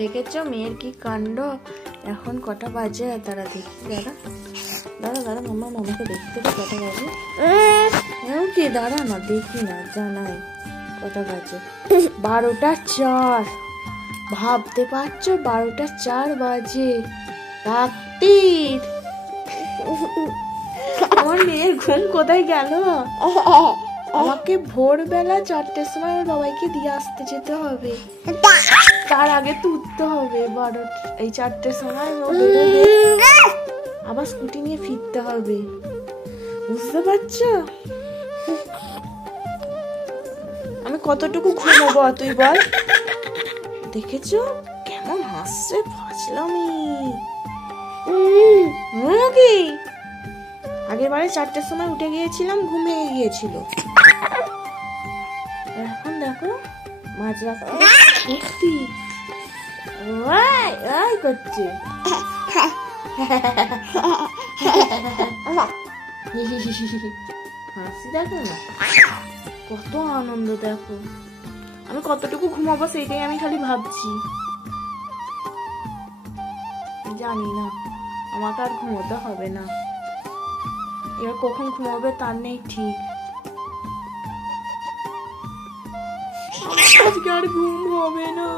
দেখেছো মেয়ের কি কাণ্ড। এখন কটা বাজে তারা দেখতে দাঁড়া দাঁড়া দাঁড়া মামা মামাকে দেখতে তো কটা বাজে। কি দাঁড়া না দেখি না জানাই কটা বাজে। 12টা 4। ভাবতে পারছো 12টা 4 বাজে রাত্রির। আমার মেয়ের ঘুম কোথায় গেল। আমাকে ভোরবেলা 4টের সময় ওর বাবাইকে দিয়ে আসতে যেতে হবে, তার আগে তো উঠতে হবে 4টের সময় আবার স্কুটি নিয়ে ফিরতে হবে, বুঝতে পারছো। আমি কতটুকু ঘুমাবো তুই বল। দেখেছো কেমন হাসছে ফাজলামি। কি আগের বারে 4টের সময় উঠে গিয়েছিলাম, ঘুম ভেঙে গিয়েছিল। এখন দেখো মাঝরাতে উঠতি করছে। হাসি দেখো না কত আনন্দ। দেখো আমি কতটুকু ঘুমাবো সেইটাই আমি খালি ভাবছি। জানি না আমাকে আর ঘুমোতে হবে না, এবার কখন ঘুমাবে তার নেই ঠিক। আজকে আর ঘুম হবে না।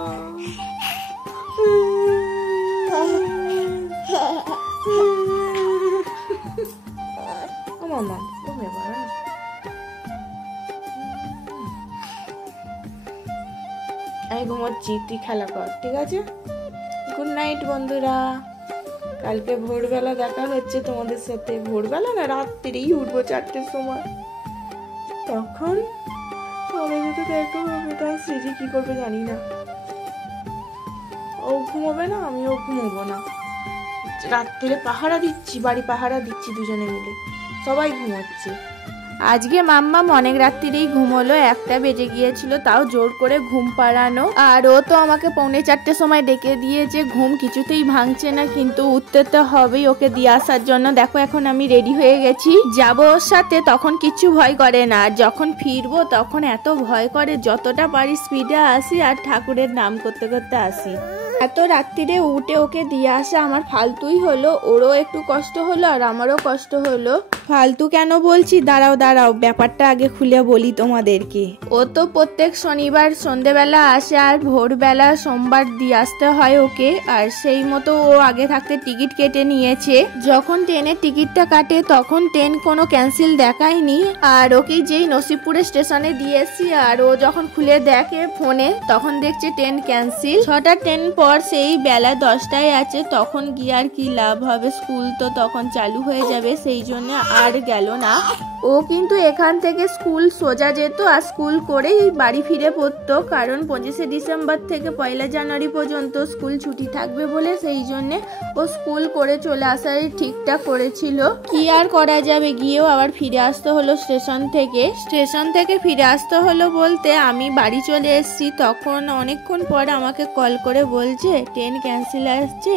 মামা ঘুমিয়ে পড়ো না। আমি ঘুমোচ্ছি, তুই খেলা কর, ঠিক আছে। গুড নাইট বন্ধুরা, কালকে ভোরবেলা দেখা হচ্ছে তোমাদের সাথে। ভোরবেলা না রাত্রিরেই উঠবো 4টের সময়, তখন আমাদের তো দেখা হবে। তার সিজি কি করবে জানি না। ও ঘুমোবে না, আমিও ঘুমোবো না। রাত্রিরে পাহারা দিচ্ছি, বাড়ি পাহারা দিচ্ছি দুজনে মিলে, সবাই ঘুমোচ্ছে। আজকে মাম্মাম অনেক রাত্রিরেই ঘুমোলো, 1টা বেজে গিয়েছিল, তাও জোর করে ঘুম পাড়ানো। আর ও তো আমাকে 3:45 সময় ডেকে দিয়েছে, ঘুম কিছুতেই ভাঙছে না, কিন্তু উঠতে তো হবেই ওকে দিয়ে আসার জন্য। দেখো এখন আমি রেডি হয়ে গেছি, যাবো ওর সাথে। তখন কিচ্ছু ভয় করে না, আর যখন ফিরবো তখন এত ভয় করে। যতটা পারি স্পিডে আসি আর ঠাকুরের নাম করতে করতে আসি। এত রাত্রিরে উঠে ওকে দিয়ে আসা আমার ফালতুই হলো, ওরও একটু কষ্ট হলো আর আমারও কষ্ট হলো। ফালতু কেন বলছি, দাঁড়াও দাঁড়াও ব্যাপারটা আগে খুলে বলি তোমাদেরকে। ও তো প্রত্যেক শনিবার সন্ধেবেলা আসে আর ভোরবেলা সোমবার দিয়ে আসতে হয় ওকে। আর সেই মতো ও আগে থাকতে টিকিট কেটে নিয়েছে। যখন ট্রেনের টিকিটটা কাটে তখন ট্রেন কোনো ক্যান্সেল দেখায়নি, আর ওকে যেই নসিবপুরের স্টেশনে দিয়েছি আর ও যখন খুলে দেখে ফোনে তখন দেখছে ট্রেন ক্যান্সেল। 6টা ট্রেন পর সেই বেলা 10টায় আছে, তখন গিয়ে আর কি লাভ হবে, স্কুল তো তখন চালু হয়ে যাবে, সেই জন্য আর গেল না। ও কিন্তু এখান থেকে স্কুল সোজা যেত আর স্কুল করেই বাড়ি ফিরে পড়তো, কারণ 25শে ডিসেম্বর থেকে 1লা জানুয়ারি পর্যন্ত স্কুল ছুটি থাকবে বলে, সেই জন্যে ও স্কুল করে চলে আসার ঠিকঠাক করেছিল। কি আর করা যাবে, গিয়েও আবার ফিরে আসতে হলো স্টেশন থেকে ফিরে আসতে হলো বলতে আমি বাড়ি চলে এসেছি। তখন অনেকক্ষণ পর আমাকে কল করে বলছে ট্রেন ক্যান্সেল আসছে,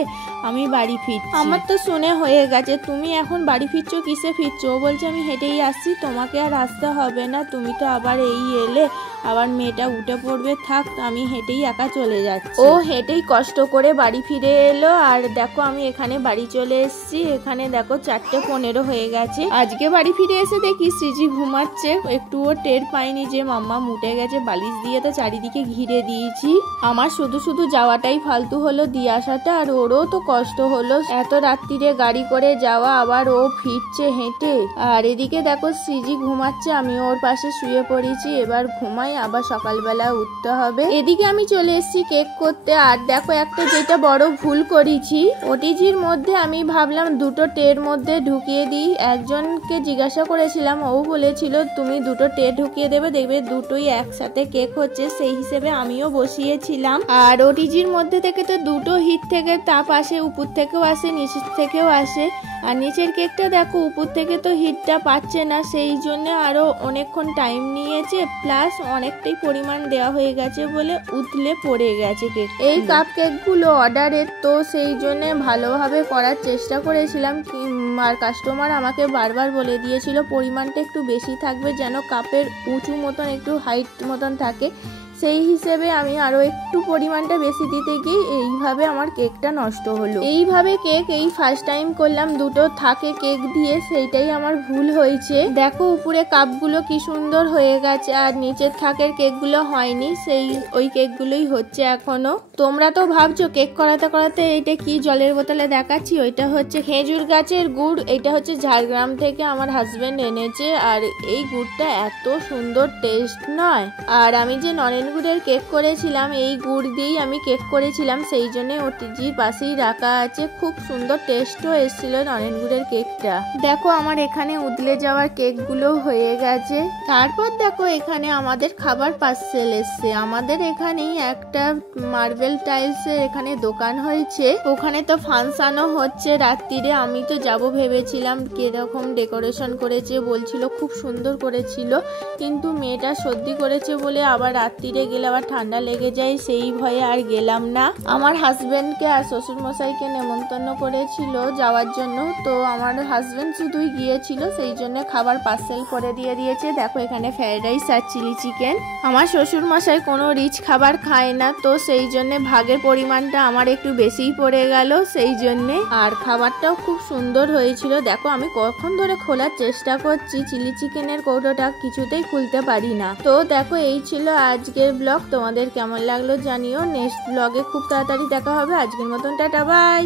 আমি বাড়ি ফিরছি। আমার তো শুনে হয়ে গেছে, তুমি এখন বাড়ি ফিরছো, কিসে ফিরছো? ও বলছে আমি হেঁটেই আসছি, তোমাকে আর আসতে হবে না, তুমি তো আবার এই এলে, আবার মেয়েটা উঠে পড়বে, থাক আমি হেঁটেই একা চলে যাচ্ছি। ও হেঁটেই কষ্ট করে বাড়ি ফিরে এলো। আর দেখো আমি এখানে বাড়ি চলে এসেছি, এখানে দেখো 4:15 হয়ে গেছে। আজকে বাড়ি ফিরে এসে দেখি সিজি ঘুমাচ্ছে, একটুও টের পাইনি যে মাম্মা উঠে গেছে। বালিশ দিয়ে তো চারিদিকে ঘিরে দিয়েছি। আমার শুধু শুধু যাওয়াটাই ফালতু হলো, দিয়ে আসাটা, আর ওরও তো কষ্ট হলো, এত রাত্রিরে গাড়ি করে যাওয়া, আবার ও ফিরছে হেঁটে। আর এদিকে দেখো সিজি ঘুমাচ্ছে, আমি ওর পাশে শুয়ে পড়েছি, এবার ঘুমাই, আবার সকালবেলা উঠতে হবে। এদিকে আমি চলে এসেছি কেক করতে। আর দেখো একটা যেটা বড় ভুল করেছি, ওটিজির মধ্যে আমি ভাবলাম 2টো ট্রের মধ্যে ঢুকিয়ে দিই। একজনকে জিজ্ঞাসা করেছিলাম, ও বলেছিল তুমি 2টো ট্রে ঢুকিয়ে দেবে, দেখবে দুটোই একসাথে কেক হচ্ছে, সেই হিসেবে আমিও বসিয়েছিলাম। আর ওটিজির মধ্যে থেকে তো 2টো হিট থেকে তাপ আসে, উপর থেকেও আসে নিচের থেকেও আসে। আর নিচের কেকটা দেখো উপর থেকে তো হিটটা পাচ্ছে না, সেই জন্য আরো অনেকক্ষণ টাইম নিয়েছে, প্লাস অনেকটাই পরিমাণ দেওয়া হয়ে গেছে বলে উতলে পড়ে গেছে কেক। এই কাপ কেকগুলো অর্ডারের, তো সেই জন্য ভালোভাবে করার চেষ্টা করেছিলাম, আর কাস্টমার আমাকে বারবার বলে দিয়েছিল পরিমাণটা একটু বেশি থাকবে, যেন কাপের উঁচু মতন একটু হাইট মতন থাকে, সেই হিসেবে আমি আরো একটু পরিমাণটা বেশি দিতে গিয়ে এইভাবে আমার কেকটা নষ্ট হলো। এইভাবে কেক এই ফার্স্ট টাইম করলাম, দুটো থাকে কেক দিয়ে, সেইটাই আমার ভুল হয়েছে। দেখো উপরে কাপগুলো কি সুন্দর হয়ে গেছে, আর নিচের থাকের কেকগুলো হয়নি, ওই কেকগুলোই হচ্ছে এখনো। তোমরা তো ভাবছো কেক করাতে করাতে এটা কি জলের বোতলে দেখাচ্ছি, ওইটা হচ্ছে খেজুর গাছের গুড়। এটা হচ্ছে ঝাড়গ্রাম থেকে আমার হাজবেন্ড এনেছে, আর এই গুড়টা এত সুন্দর টেস্ট নয়। আর আমি যে নরেন গুড়ের কেক করেছিলাম, এই গুড় দিয়েই আমি কেক করেছিলাম, সেই জন্য ওটিজির পাশেই রাখা আছে। খুব সুন্দর টেস্টও এসেছিল নরেন গুড়ের কেকটা। দেখো আমার এখানে উতলে যাওয়ার কেকগুলো হয়ে গেছে। তারপর দেখো এখানে আমাদের খাবার পার্সেল এসছে। আমাদের এখানেই একটা মার্বেল টাইলসের এখানে দোকান হয়েছে, ওখানে তো ফাংশনও হচ্ছে রাত্রিরে। আমি তো যাব ভেবেছিলাম, কিরকম ডেকোরেশন করেছে বলছিল, খুব সুন্দর করেছিল, কিন্তু মেয়েটা সর্দি করেছে বলে আবার রাত্রিরে গেলে আবার ঠান্ডা লেগে যায়, সেই ভয়ে আর গেলাম না। আমার হাজবেন্ডকে আর শ্বশুর মশাইকে নেমন্তন্ন করেছিল যাওয়ার জন্য, তো আমার হাজবেন্ড শুধুই গিয়েছিল, সেই জন্য খাবার পার্সেল করে দিয়েছে। দেখো এখানে ফ্রাইড রাইস আর চিলি চিকেন। আমার শ্বশুর মশাই কোনো রিচ খাবার খায় না, তো সেই জন্য ভাগের পরিমাণটা আমার একটু বেশিই পড়ে গেল, সেই জন্যে। আর খাবারটাও খুব সুন্দর হয়েছিল। দেখো আমি কখন ধরে খোলার চেষ্টা করছি, চিলি চিকেনের কৌটোটা কিছুতেই খুলতে পারি না। তো দেখো এই ছিল আজকের ব্লগ, তোমাদের কেমন লাগলো জানিও। নেক্সট ব্লগে খুব তাড়াতাড়ি দেখা হবে। আজকের মতন টাটা, বাই।